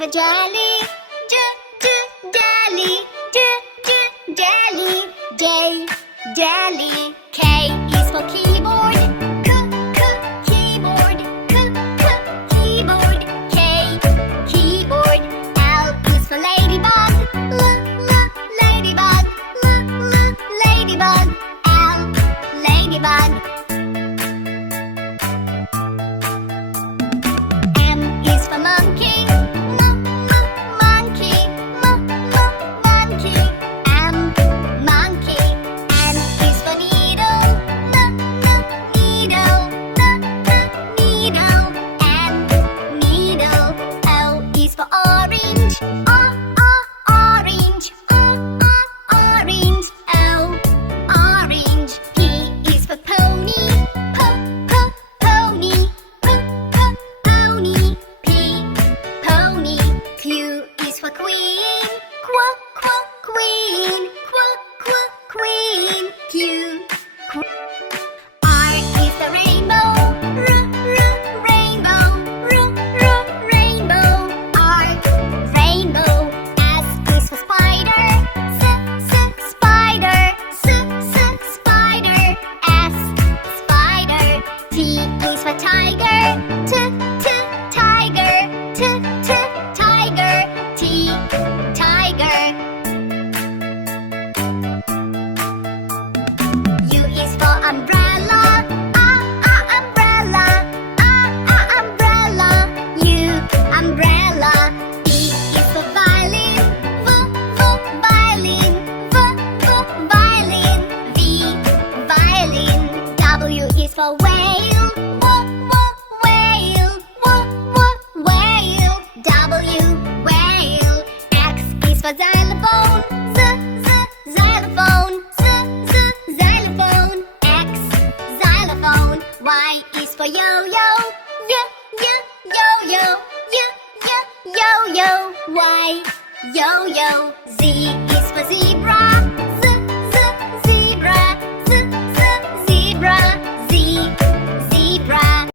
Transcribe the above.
for jelly. Jelly. Jelly. Jelly. K is for keyboard. Keyboard. Keyboard. K, keyboard. L is for ladybug. Ladybug. Ladybug. L, ladybug. M is for monkey. Monkey. Monkey. M, monkey. N is for needle. Needle. Needle. N, needle. O is for orange. Orange. Orange. O, orange. P is for pony. Pony. Pony. P, pony. Q is for queen. Queen. Queen. Q. R is the rainbow. Rainbow. Rainbow. R, rainbow. S is for spider. Spider. Spider. S, spider. T is for tiger. Tiger. Tiger. T, tiger. U is for umbrella. Umbrella. Umbrella. U, umbrella. V is for violin. Violin. Violin. V, violin. W is for whale. Whale. Whale. W, whale. X is for xylophone. Xylophone. Xylophone. X, xylophone. Y is for yo-yo. Yo-yo. Yo-yo. Y, yo-yo. Z